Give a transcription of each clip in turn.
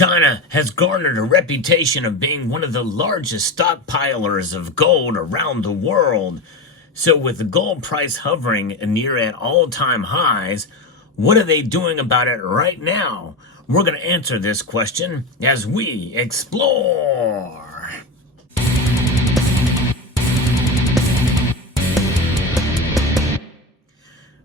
China has garnered a reputation of being one of the largest stockpilers of gold around the world. So with the gold price hovering near at all-time highs, what are they doing about it right now? We're going to answer this question as we explore.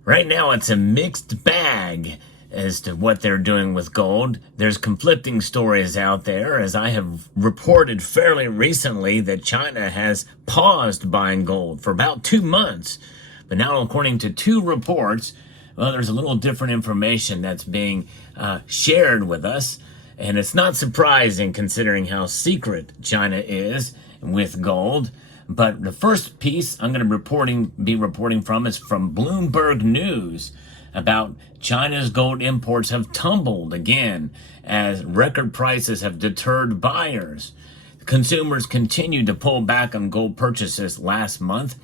Right now it's a mixed bag as to what they're doing with gold. There's conflicting stories out there, as I have reported fairly recently that China has paused buying gold for about 2 months. But now, according to 2 reports, well, there's a little different information that's being shared with us. And it's not surprising considering how secret China is with gold. But the first piece I'm going to be reporting from is from Bloomberg News about China's gold imports have tumbled again as record prices have deterred buyers. Consumers continued to pull back on gold purchases last month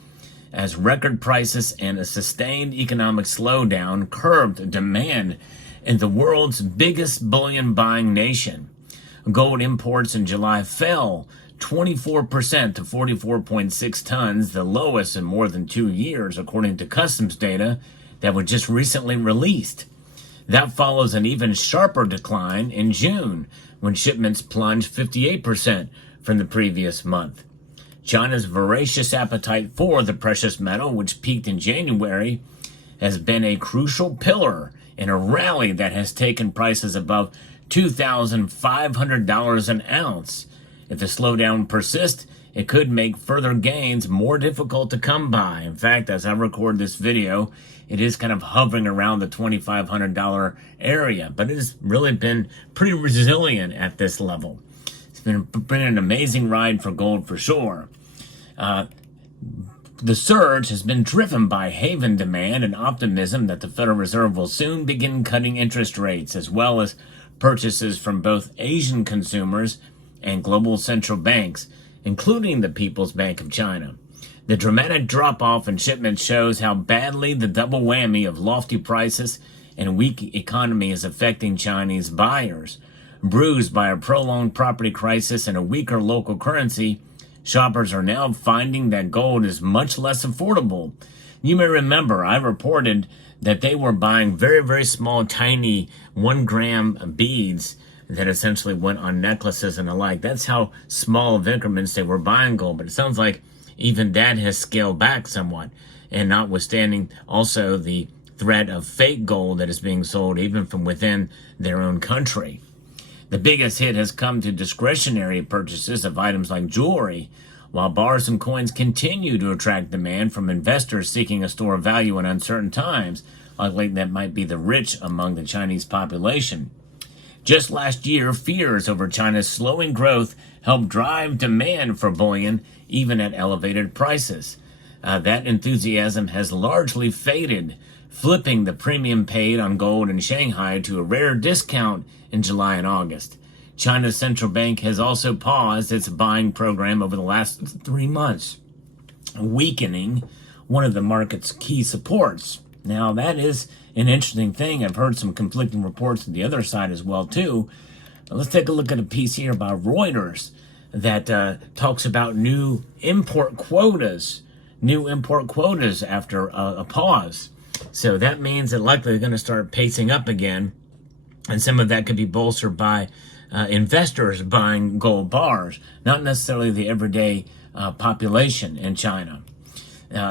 as record prices and a sustained economic slowdown curbed demand in the world's biggest bullion buying nation. Gold imports in July fell 24% to 44.6 tons, the lowest in more than 2 years, according to customs data that was just recently released. That follows an even sharper decline in June, when shipments plunged 58% from the previous month. China's voracious appetite for the precious metal, which peaked in January, has been a crucial pillar in a rally that has taken prices above $2,500 an ounce. If the slowdown persists, it could make further gains more difficult to come by. In fact, as I record this video, it is kind of hovering around the $2,500 area, but it has really been pretty resilient at this level. It's been an amazing ride for gold for sure. The surge has been driven by haven demand and optimism that the Federal Reserve will soon begin cutting interest rates, as well as purchases from both Asian consumers and global central banks, including the People's Bank of China. The dramatic drop-off in shipments shows how badly the double whammy of lofty prices and weak economy is affecting Chinese buyers. Bruised by a prolonged property crisis and a weaker local currency, shoppers are now finding that gold is much less affordable. You may remember I reported that they were buying very, very small, tiny 1-gram beads that essentially went on necklaces and the like. That's how small of increments they were buying gold. But it sounds like even that has scaled back somewhat. And notwithstanding also the threat of fake gold that is being sold even from within their own country. The biggest hit has come to discretionary purchases of items like jewelry, while bars and coins continue to attract demand from investors seeking a store of value in uncertain times, like that might be the rich among the Chinese population. Just last year, fears over China's slowing growth helped drive demand for bullion, even at elevated prices. That enthusiasm has largely faded, flipping the premium paid on gold in Shanghai to a rare discount in July and August. China's central bank has also paused its buying program over the last 3 months, weakening one of the market's key supports. Now, that is an interesting thing. I've heard some conflicting reports on the other side as well, too. But let's take a look at a piece here by Reuters that talks about new import quotas after a pause. So that means that likely they're going to start pacing up again, and some of that could be bolstered by investors buying gold bars, not necessarily the everyday population in China.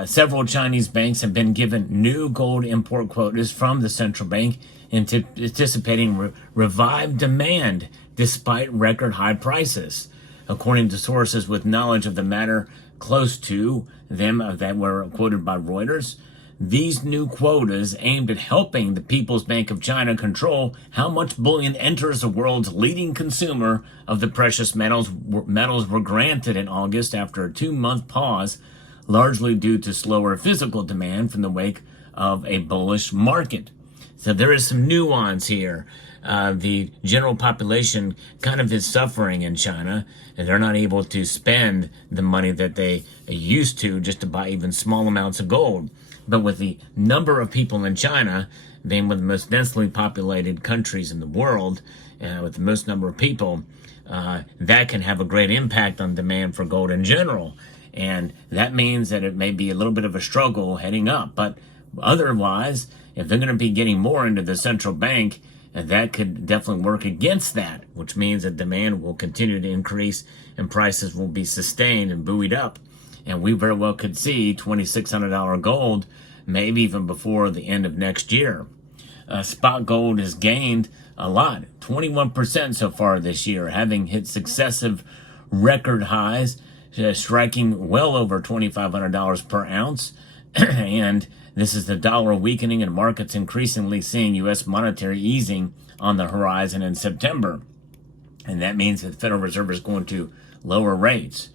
Several Chinese banks have been given new gold import quotas from the central bank, anticipating revived demand despite record high prices. According to sources with knowledge of the matter close to them that were quoted by Reuters, these new quotas aimed at helping the People's Bank of China control how much bullion enters the world's leading consumer of the precious metals. Metals were granted in August after a 2-month pause, largely due to slower physical demand from the wake of a bullish market. So there is some nuance here. The general population kind of is suffering in China, and they're not able to spend the money that they used to just to buy even small amounts of gold. But with the number of people in China being one of the most densely populated countries in the world, with the most number of people, that can have a great impact on demand for gold in general. And that means that it may be a little bit of a struggle heading up. But otherwise, if they're going to be getting more into the central bank, that could definitely work against that, which means that demand will continue to increase and prices will be sustained and buoyed up. And we very well could see $2,600 gold, maybe even before the end of next year. Spot gold has gained a lot, 21% so far this year, having hit successive record highs, striking well over $2,500 per ounce. And this is the dollar weakening and markets increasingly seeing U.S. monetary easing on the horizon in September. And that means that the Federal Reserve is going to lower rates.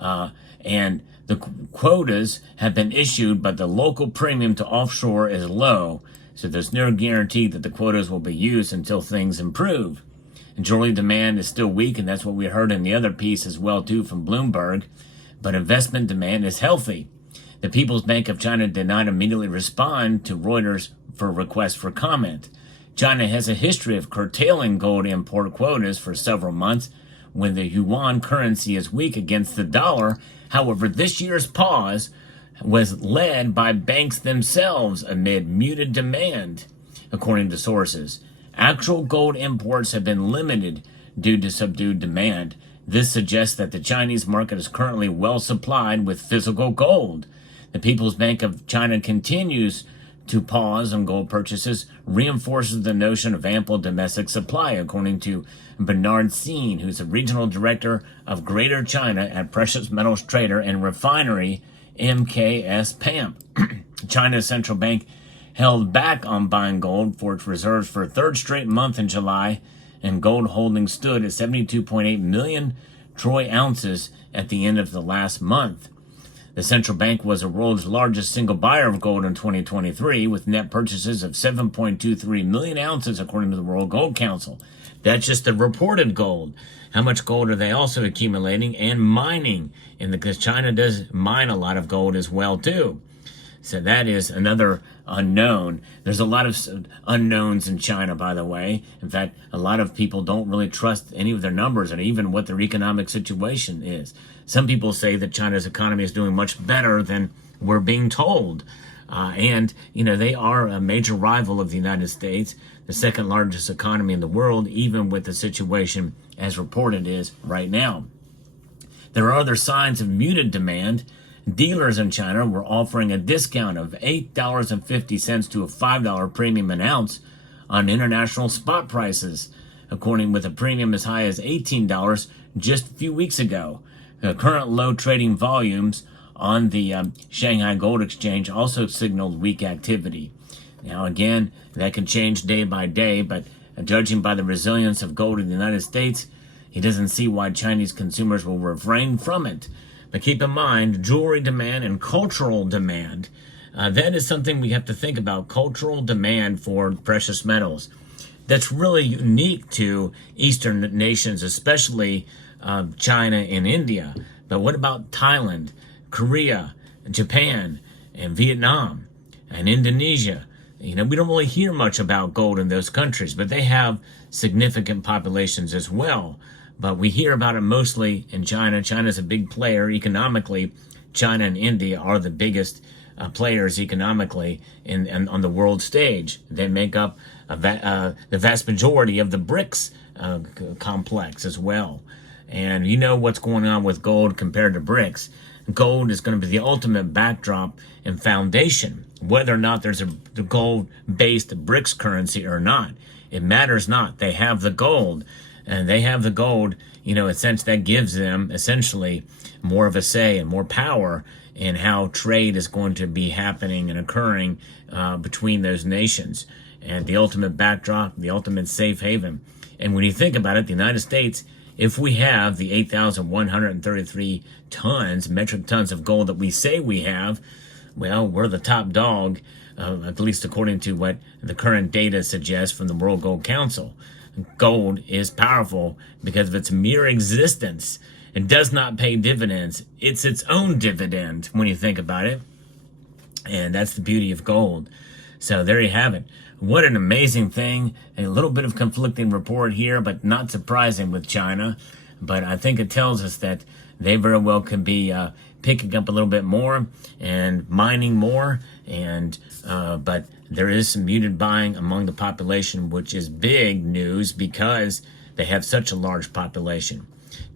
And the quotas have been issued, but the local premium to offshore is low. So there's no guarantee that the quotas will be used until things improve. And jewelry demand is still weak, and that's what we heard in the other piece as well, too, from Bloomberg. But investment demand is healthy. The People's Bank of China did not immediately respond to Reuters for requests for comment. China has a history of curtailing gold import quotas for several months when the yuan currency is weak against the dollar. However, this year's pause was led by banks themselves amid muted demand, according to sources. Actual gold imports have been limited due to subdued demand. This suggests that the Chinese market is currently well supplied with physical gold. The People's Bank of China continues to pause on gold purchases, reinforces the notion of ample domestic supply, according to Bernard Seen, who's the regional director of Greater China at precious metals trader and refinery MKS PAMP. China's central bank held back on buying gold for its reserves for a third straight month in July, and gold holdings stood at 72.8 million troy ounces at the end of the last month. The central bank was the world's largest single buyer of gold in 2023, with net purchases of 7.23 million ounces, according to the World Gold Council. That's just the reported gold. How much gold are they also accumulating and mining? And because China does mine a lot of gold as well, too. So that is another unknown. There's a lot of unknowns in China, by the way. In fact, a lot of people don't really trust any of their numbers or even what their economic situation is. Some people say that China's economy is doing much better than we're being told. And, they are a major rival of the United States, the second largest economy in the world, even with the situation as reported is right now. There are other signs of muted demand. Dealers in China were offering a discount of $8.50 to a $5 premium an ounce on international spot prices, according with a premium as high as $18 just a few weeks ago. The current low trading volumes on the Shanghai Gold Exchange also signaled weak activity. Now, again, that can change day by day, but judging by the resilience of gold in the United States, he doesn't see why Chinese consumers will refrain from it. But keep in mind, jewelry demand and cultural demand, that is something we have to think about, cultural demand for precious metals. That's really unique to Eastern nations, especially China and India. But what about Thailand, Korea, Japan, and Vietnam, and Indonesia? We don't really hear much about gold in those countries, but they have significant populations as well. But we hear about it mostly in China. China's a big player economically. China and India are the biggest players economically on the world stage. They make up the vast majority of the BRICS complex as well. And you know what's going on with gold compared to BRICS. Gold is going to be the ultimate backdrop and foundation, whether or not there's a gold-based BRICS currency or not. It matters not. They have the gold. And they have the gold, in a sense that gives them essentially more of a say and more power in how trade is going to be happening and occurring between those nations. And the ultimate backdrop, the ultimate safe haven. And when you think about it, the United States, if we have the 8,133 metric tons of gold that we say we have, well, we're the top dog, at least according to what the current data suggests from the World Gold Council. Gold is powerful because of its mere existence. It does not pay dividends. It's its own dividend when you think about it. And that's the beauty of gold. So there you have it. What an amazing thing. A little bit of conflicting report here, but not surprising with China. But I think it tells us that they very well could be picking up a little bit more and mining more. And but there is some muted buying among the population, which is big news because they have such a large population.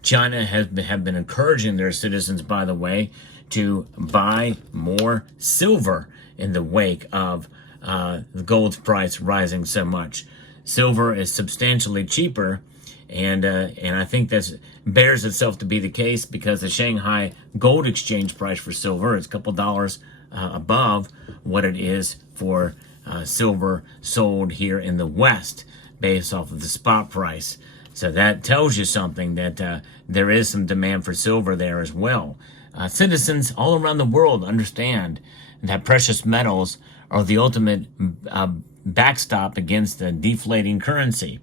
China have been encouraging their citizens, by the way, to buy more silver in the wake of the gold's price rising so much. Silver is substantially cheaper, and I think that bears itself to be the case because the Shanghai gold exchange price for silver is a couple dollars above what it is for silver sold here in the West based off of the spot price. So that tells you something, that there is some demand for silver there as well. Citizens all around the world understand that precious metals are the ultimate backstop against the deflating currency.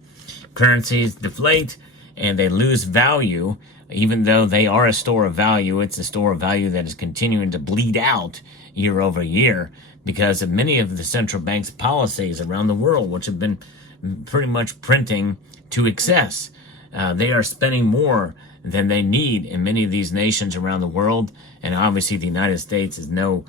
Currencies deflate and they lose value, even though they are a store of value. It's a store of value that is continuing to bleed out year over year because of many of the central bank's policies around the world, which have been pretty much printing to excess. They are spending more than they need in many of these nations around the world, and obviously the United States is no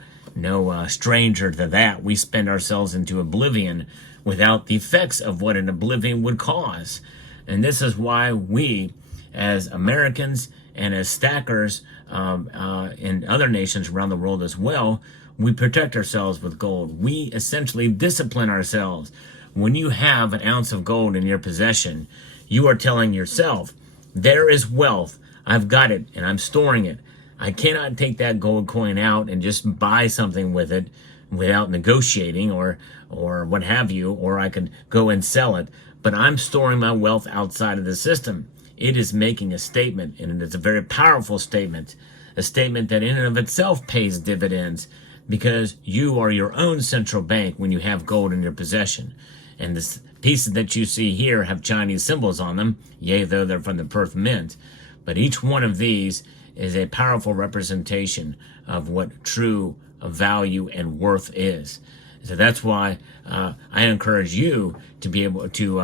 stranger to that. We spend ourselves into oblivion without the effects of what an oblivion would cause. And this is why we, as Americans and as stackers in other nations around the world as well, we protect ourselves with gold. We essentially discipline ourselves. When you have an ounce of gold in your possession, you are telling yourself, there is wealth. I've got it and I'm storing it. I cannot take that gold coin out and just buy something with it without negotiating or what have you, or I could go and sell it. But I'm storing my wealth outside of the system. It is making a statement, and it's a very powerful statement, a statement that in and of itself pays dividends because you are your own central bank when you have gold in your possession. And the pieces that you see here have Chinese symbols on them, yea, though they're from the Perth Mint. But each one of these is a powerful representation of what true value and worth is. So that's why I encourage you to be able to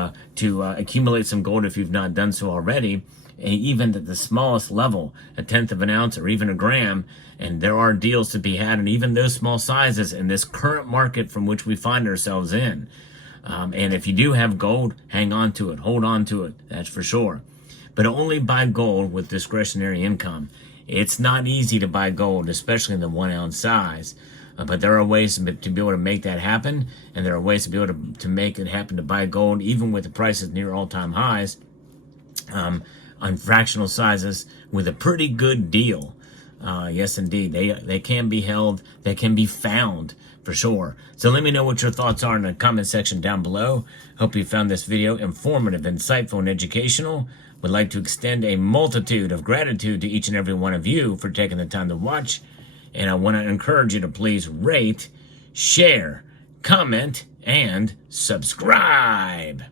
accumulate some gold if you've not done so already, even at the smallest level, a tenth of an ounce or even a gram. And there are deals to be had, and even those small sizes in this current market from which we find ourselves in. And if you do have gold, hang on to it, hold on to it, that's for sure. But only buy gold with discretionary income. It's not easy to buy gold, especially in the 1 ounce size. But there are ways to be able to make that happen, and there are ways to be able to make it happen to buy gold, even with the prices near all-time highs, on fractional sizes with a pretty good deal. Yes, indeed. They can be held, they can be found for sure. So let me know what your thoughts are in the comment section down below. Hope you found this video informative, insightful, and educational. Would like to extend a multitude of gratitude to each and every one of you for taking the time to watch. And I want to encourage you to please rate, share, comment, and subscribe.